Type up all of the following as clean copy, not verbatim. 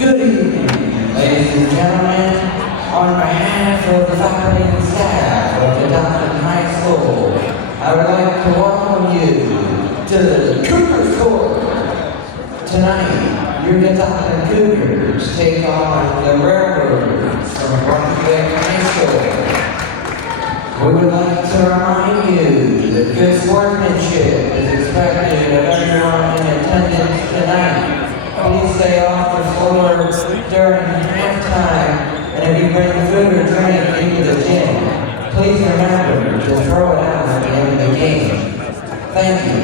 Good evening, ladies and gentlemen. On behalf of the faculty and staff of the Godwin High School, I would like to welcome you to the Cougars Court. Tonight, your Godwin Cougars take on the Railroaders from Brunswick High School. We would like to remind you that good sportsmanship is expected of everyone in attendance tonight. Please stay off the floor during halftime, and if you bring food or drink into the gym, please remember to throw it out at the end of the game. Thank you.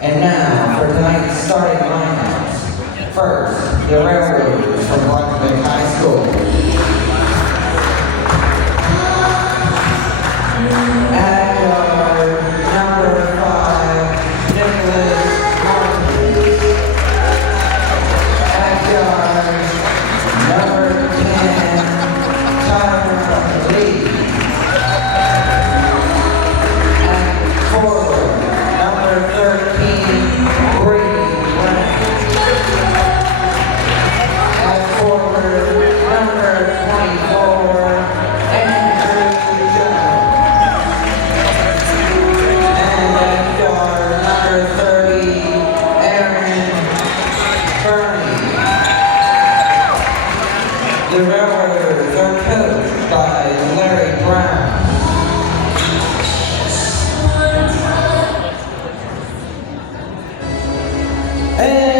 And now for tonight's starting lineups. First, the Railroaders from Brunswick High School. At yard number 5, Nicholas Martin. At yard number 10, Tyler Lee. At forward number 13, Brady Brown. At forward number 24, Andrew Jones. And at yard number 30, Aaron Burney. The Railroaders are coached by Larry Brown. And